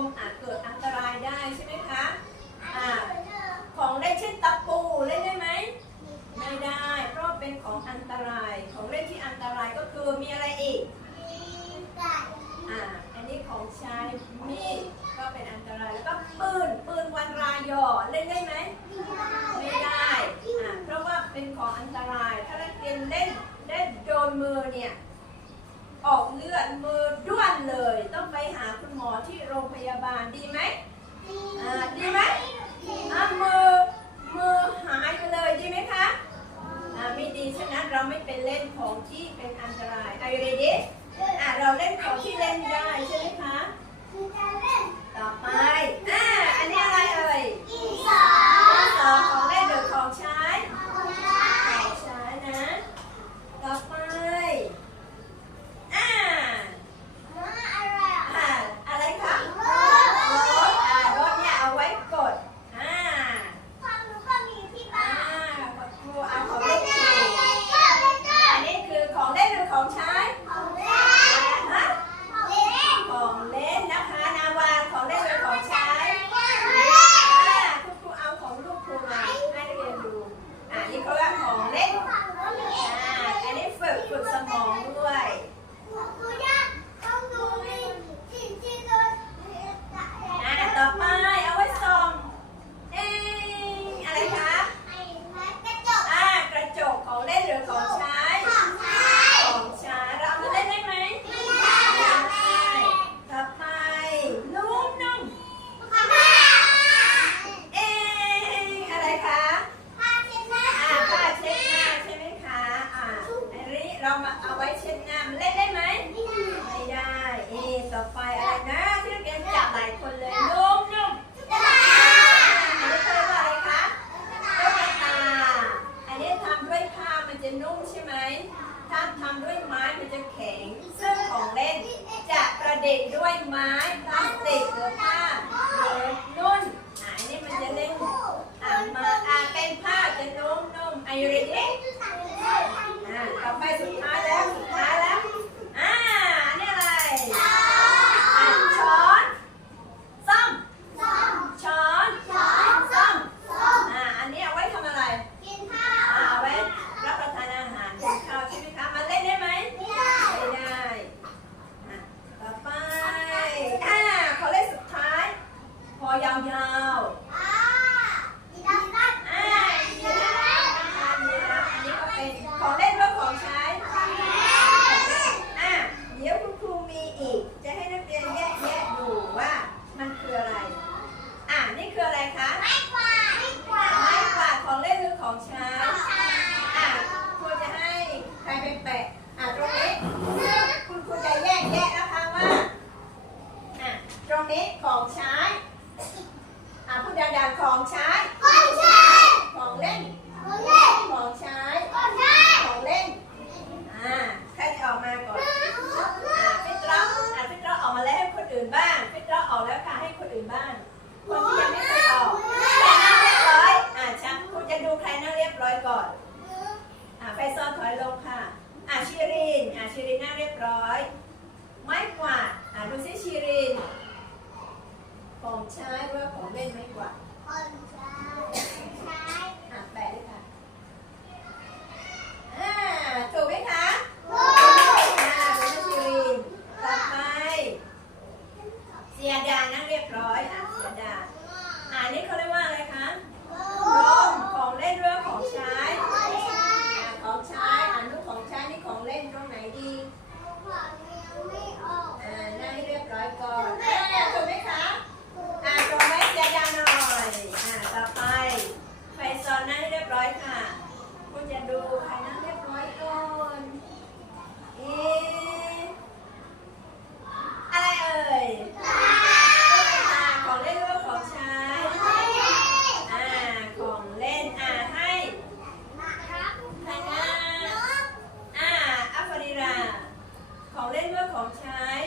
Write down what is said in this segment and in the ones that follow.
มอาจเกิดอันตรายได้ใช่ไหมคะอ่ของเล่นเช่นตะปูเล่นได้ไหมไม่ได้ เพราะเป็นของอันตราย ของเล่นที่อันตรายก็คือมีอะไรอีกอ่าอันนี้ของชายมีดก็เป็นอันตรายแล้วก็ปืนปืนวันรายยอเล่นได้ไหมไม่ได้เพราะว่าเป็นของอันตราย ถ้าเล่นเล่นเล่นโดนมือเนี่ย ออกเลือดมือด้วนเลย ต้องไปหาคุณหมอที่โรงพยาบาลดีไหมดีไหมอ่ามือมือหายไปเลยดีไหมคะไม่ดีฉะนั้นเราไม่เป็นเล่นของที่เป็นอันตรายอายุเรดิอ่าเราเล่นของที่เล่นได้ใช่ไหมคะต่อไปอ่า ฝึกสมองด้วยะนุ่มใช่ไหม ถ้าทำด้วยไม้มันจะแข็ง ซึ่งของเล่นจะประดิษฐ์ด้วยไม้พลาสติกหรือ่อน อ่าไปซ้อนถอยลงค่ะ อ่าชีริน อ่าชีรินหน้าเรียบร้อย ไม้กวาด อ่าดูซิชีริน ของใช้ว่าของเล่นไม้กวาดของใช้ ของใช้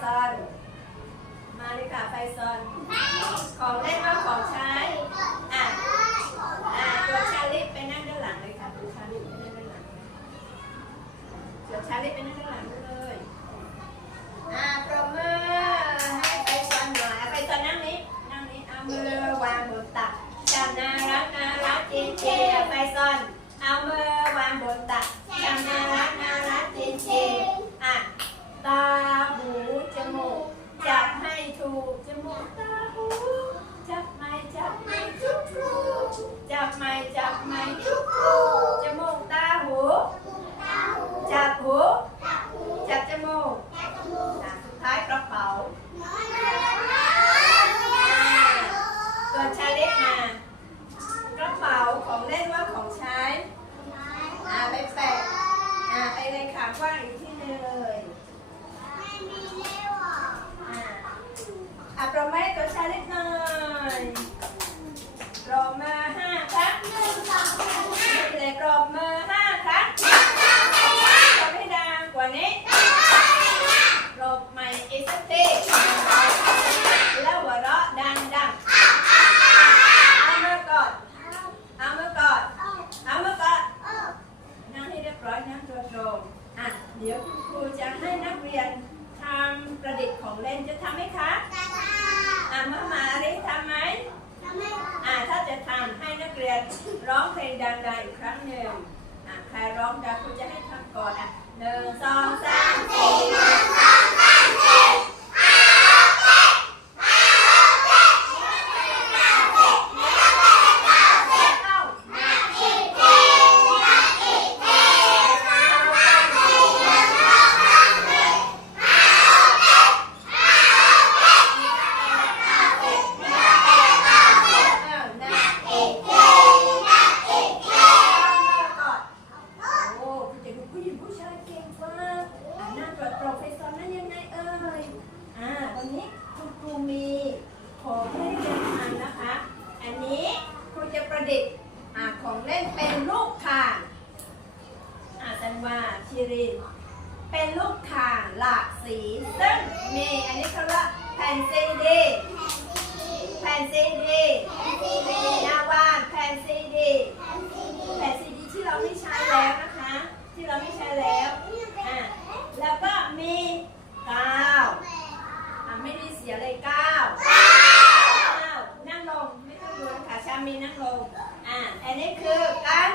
ซอน มาเลยค่ะไฟซอน ของเล่นว่าของใช้ อะ อะตัวชาลิปไปนั่งด้านหลังเลยค่ะตัวชาลิปไปนั่งด้านหลังเดี๋ยวชาลิปไปนั่งด้านหลังเลย อะปรบมือให้ไฟซอนหน่อยไฟซอนนั่งนี้ นั่งนี้เอามือวางบนตักจำนารักนารักจริงๆไฟซอน เดี๋ยวคุณครูจะให้นักเรียนทำประดิษฐ์ของเล่นจะทำไหมคะอะมามาเร่งทำไหมอะถ้าจะทำให้นักเรียนร้องเพลงดังๆอีกครั้งหนึ่งอะใครร้องดังคุณจะให้ทำก่อนอะหนึ่งสองสามสี่ห้า ผู้ชายเก่งมว่าอ่าหน้าโปรเฟสซอนนั่นยังไงเอ่ย อ่า วันนี้คุณครูมีของให้เรียนทานนะคะ อันนี้ครูจะประดิษฐ์ของเล่นเป็นลูกข่างอ่าจันวาชิริน เป็นลูกข่างหลากสีซึ่งมีอันนี้เขาเรียกว่าแผ่นซีดี แผ่นซีดีหน้าบ้านแผ่นซีดี แผ่นซีดีที่เราไม่ใช้แล้วนะคะ ที่เราไม่ใช้แล้วอะแล้วก็มีเก้าอะไม่มีเสียเลยเก้าเก้านั่งลงไม่ต้องดูนค่ะชามีนั่งลงอะอันนี้คือการ